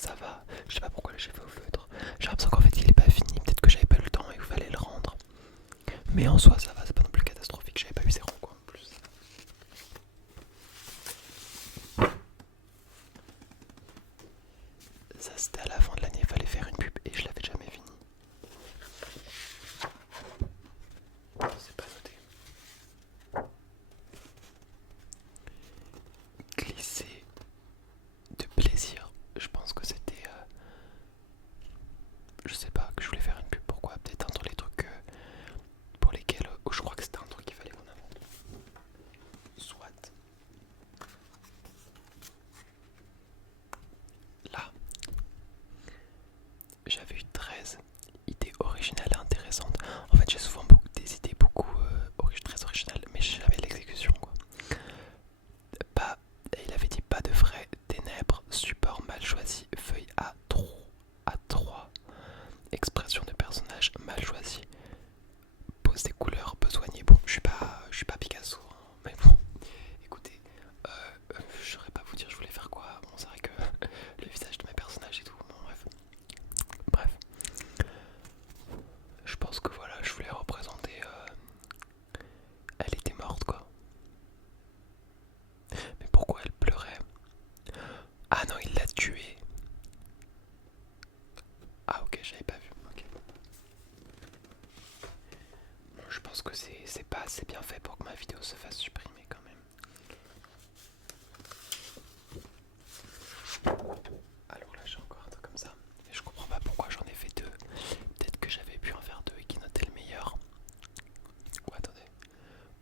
ça va. Je sais pas pourquoi j'ai fait au feutre. J'ai l'impression qu'en fait il est pas fini. Peut-être que j'avais pas eu le temps et qu'il fallait le rendre. Mais en soi ça va, c'est pas non plus catastrophique. J'avais pas eu 0 quoi en plus. Ça c'était à la fin de l'année, il fallait faire une pub et je l'avais jamais fini. C'est pas noté. Glisser de plaisir. Je pense que c'était... je sais pas, que je voulais faire une pub. Pourquoi? Peut-être entre les trucs pour lesquels... je crois que c'était un truc qu'il fallait qu'on invente. Soit. Là, j'avais eu 13 idées originales et intéressantes. En fait, j'ai souvent des idées beaucoup très originales, mais j'ai jamais l'exécution quoi. Pas, il avait dit pas de frais, ténèbres, support mal choisi, feuille A3, expression de personnage mal choisi, pose des couleurs besoignées. Bon, je suis pas Picasso, hein, mais bon, écoutez, je saurais pas vous dire je voulais faire quoi. Bon, c'est vrai que le visage de mes personnages et tout, bon, bref. Je pense que voilà, je voulais représenter. Elle était morte quoi. Mais pourquoi elle pleurait? Ah non, il l'a tuée. Ah ok, j'avais pas vu. Ok. Bon, je pense que c'est pas assez bien fait pour que ma vidéo se fasse supprimer quand même. Alors là, j'ai encore un truc comme ça. Et je comprends pas pourquoi j'en ai fait deux. Peut-être que j'avais pu en faire deux et qui notait le meilleur. Ou attendez.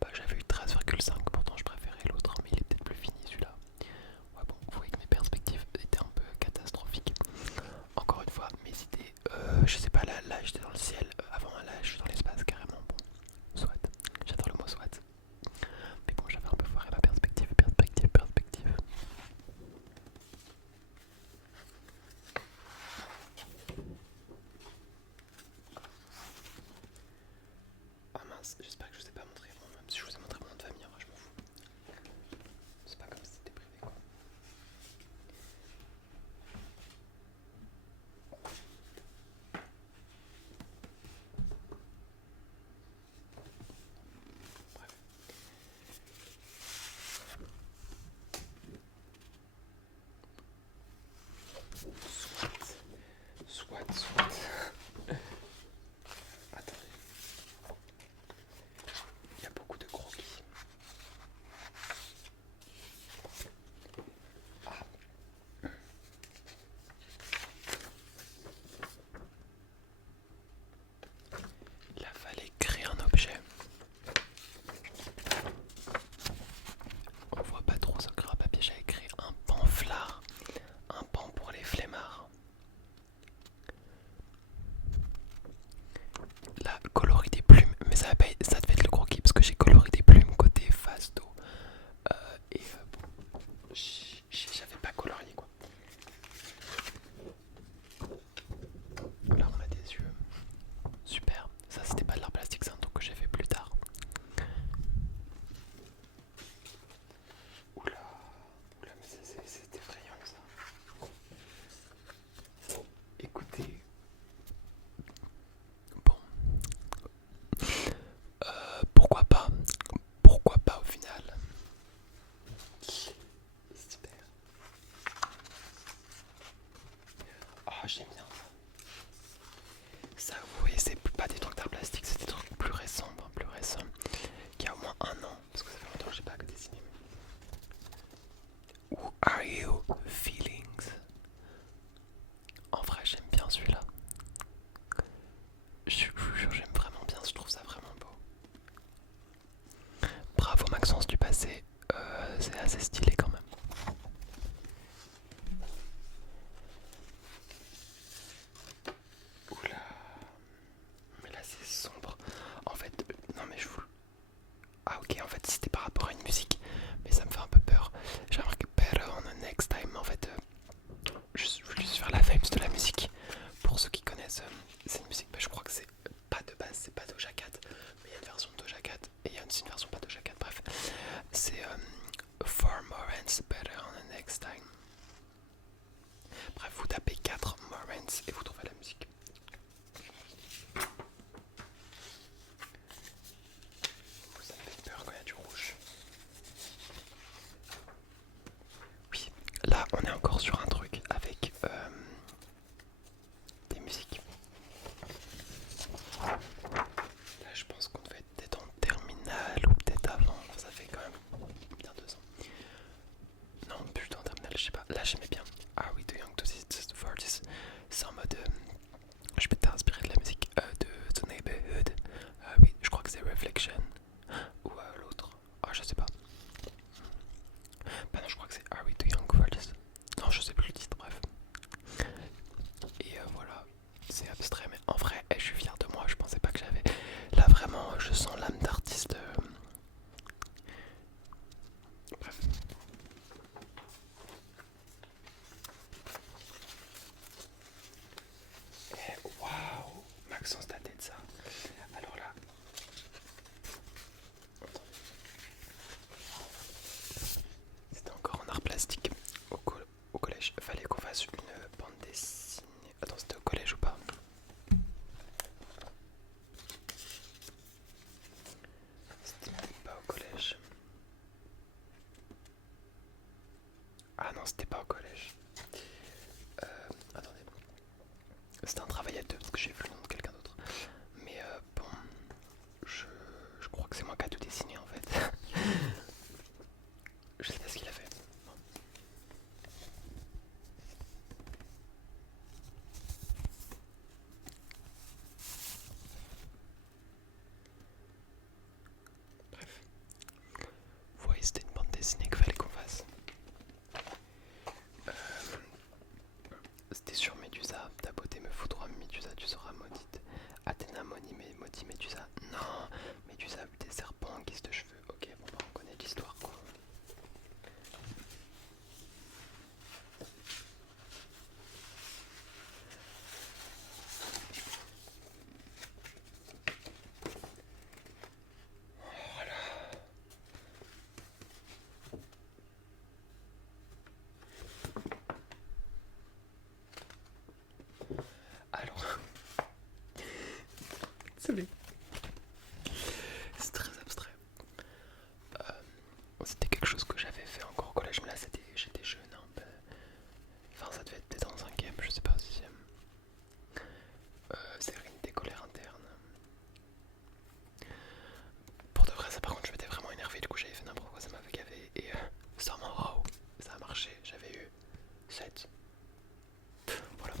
Bah, j'avais eu 13,5, pourtant je préférais l'autre, mais il est peut-être plus fini celui-là. Ouais, bon, vous voyez que mes perspectives étaient un peu catastrophiques. Encore une fois, mes idées, je sais pas, là j'étais dans le ciel, avant là je suis dans l'espace carrément. Bon, soit, j'adore le mot soit. Mais bon, j'avais un peu foiré ma perspective. Ah mince, j'espère que je vous ai pas montré, bon, même si je vous ai montré mon nom de famille, moi je m'en fous. C'est pas comme si c'était privé quoi. Bref. Soit. Attendez. Il y a beaucoup de croquis. Ah. Il a fallu créer un objet. On voit pas trop ce gras papier, j'avais créé un pamphlet, un pan pour les flemmards. Là, coloris des plumes, mais ça devait être le croquis parce que j'ai coloré des plumes côté face dos. Et bon, j'avais pas colorié quoi. Là on a des yeux. Super. Ça c'était pas de l'art plastique, c'est un truc que j'ai fait plus tard. Oula, mais c'est effrayant ça. Écoutez. Bon. Pourquoi pas? Pourquoi pas au final? Super. Oh, j'aime bien ça. Ça, vous voyez, c'est pas des trucs d'art plastique, c'est des trucs plus récents, qui a au moins un an, parce que ça fait longtemps que j'ai pas dessiné. Who are you feelings? En vrai, j'aime bien celui-là. Je vous jure, j'aime vraiment bien, je trouve ça vraiment beau. Bravo Maxence du passé, c'est assez stylé quand même. Oula, mais là c'est sombre. En fait, non mais je vous... Ah ok, en fait c'était par rapport à une musique, mais ça me fait un peu peur. J'ai remarqué better on the next time. En fait, je voulais juste faire la vibes de la musique. Pour ceux qui connaissent cette musique, bah, je crois que c'est pas de base, c'est pas Doja Cat, mais il y a une version de Doja Cat et il y a aussi une version pas Doja Cat, bref. C'est Far More Lines et vous trouvez la musique. Ça me fait peur quand il y a du rouge. Oui, là on est encore sur un truc avec des musiques. Là je pense qu'on devait être peut-être en terminale ou peut-être avant, enfin, ça fait quand même bien 2 ans. Non, plutôt en terminale, je sais pas. Là j'aimais bien. Are we too young to see for this? C'est en mode je peux t'inspirer de la musique de The Neighborhood. Oui, je crois que c'est Reflection. Ou l'autre. Ah, je sais pas. Bah non, je crois que c'est Are We Too Young for This? Non, je sais plus le titre, bref. Et voilà, c'est abstrait, mais en vrai, je suis fier de moi. Je pensais pas que j'avais. Là, vraiment, je sens l'âme d'artiste. Bref. Et waouh, Maxence, ta tête, ça. Alors là. C'était encore en art plastique au collège. Fallait qu'on fasse une bande dessinée. Attends, c'était au collège ou pas? C'était peut-être pas au collège. Ah non, c'était pas au collège. Attendez. C'était un travail à deux parce que j'ai vu le nom de quelqu'un d'autre. Mais bon, je crois que c'est moi qui a tout dessiné en fait. Je sais pas ce qu'il a fait. Bon. Bref. Vous voyez, c'était une bande dessinée qu'il fallait qu'on fasse. C'était sur Médusa. Ta beauté me foudroie, Médusa, tu seras maudite. Athéna maudit Médusa. Non, Médusa a eu des serpents en guise de cheveux. Ok, bon bah on connaît l'histoire quoi. Alors, désolé. C'est très abstrait. C'était quelque chose que j'avais fait encore au collège, mais là j'étais jeune. Hein, enfin, ça devait être peut-être en 5ème, je sais pas, 6ème. Sérénité, colère interne. Pour de vrai, ça par contre, je m'étais vraiment énervé, du coup j'avais fait n'importe quoi, ça m'avait gavé. Et sûrement, wow, ça a marché, j'avais eu 7. Voilà.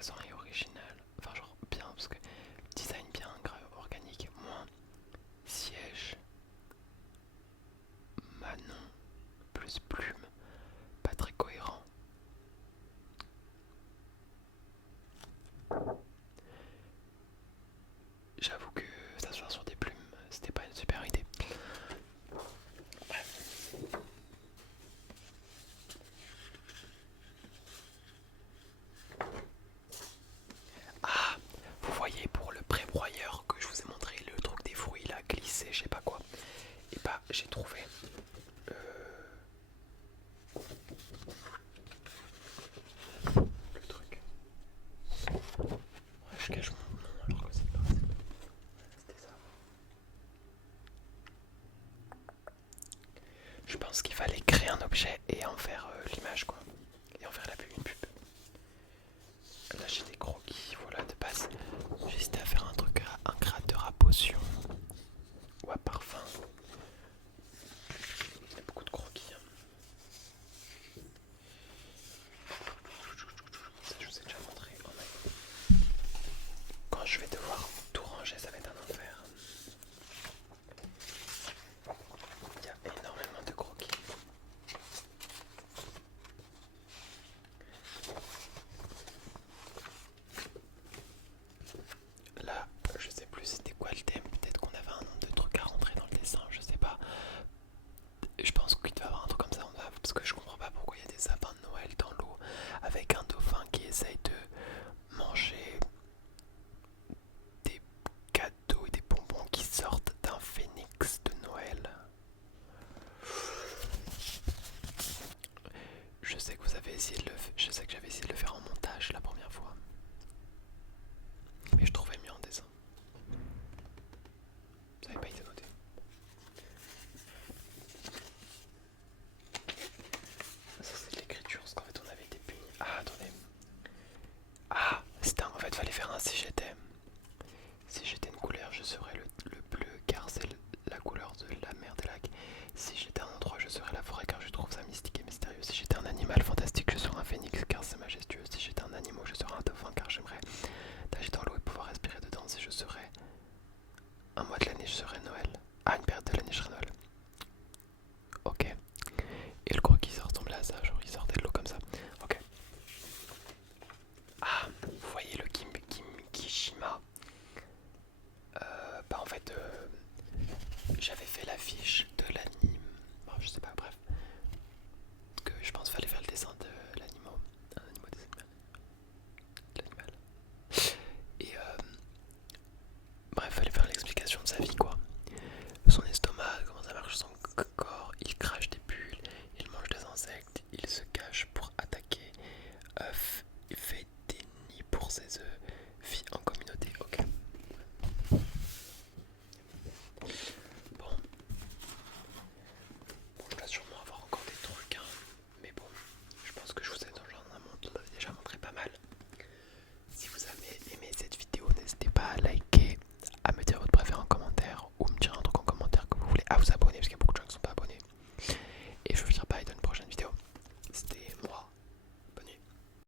intéressant et original. Enfin genre bien parce que design bien, grave organique, moins siège, Manon, plus plume, pas très cohérent. J'avoue que s'asseoir sur des plumes, c'était pas une super idée. Bref. Ah, vous voyez pour le pré-broyeur que je vous ai montré, le truc des fruits là, glissé, je sais pas quoi. Et bah j'ai trouvé le truc. Ouais, je cache mon nom alors que c'est pas. C'était ça. Je pense qu'il fallait créer un objet et en faire l'image quoi. Et en faire une pub. Là j'ai des croquis, voilà de base. J'hésitais à faire un truc, un créateur à potion ou à parfum. Il y a beaucoup de croquis. Ça je vous ai déjà montré. Quand je vais devoir tout ranger, ça va être un enfer. Il y a énormément de croquis. Là, je sais plus c'était quoi le thème. Peut-être qu'on avait un nombre de trucs à rentrer dans le dessin, je sais pas. Je pense qu'il doit y avoir un truc comme ça, parce que je comprends pas pourquoi il y a des sapins de Noël dans l'eau avec un dauphin qui essaye de manger des cadeaux et des bonbons qui sortent d'un phénix de Noël. Je sais que vous avez essayé de je sais que j'avais essayé de le faire en montage la première fois, mais je trouvais mieux en dessin. Ça n'avait pas été noté. Ça c'est de l'écriture, parce qu'en fait on avait été puni. Ah attendez. Ah c'était en fait fallait faire un si j'étais. Si j'étais une couleur je serais le bleu car c'est la couleur de la mer des lacs. Si j'étais un endroit je serais la forêt car je trouve ça mystique et mystérieux. Si j'étais un animal fantastique je serais un phénix car c'est majestueux. Si j'étais un animal je serais un dauphin car j'aimerais nager dans l'eau et pouvoir respirer dedans. Si je serais un mois de l'année je serais Noël. Ah une période de l'année je serais Noël. Ok. Et le croquis ça ressemblait à ça, genre il sortait de l'eau comme ça. Ok. Ah, vous voyez le Kishima. Bah en fait j'avais fait l'affiche de l'anime. Bon, je sais pas, bref. Que je pense qu'il fallait faire le dessin de l'animal. Un animal de l'animal. Et bref, fallait faire l'explication de sa vie quoi.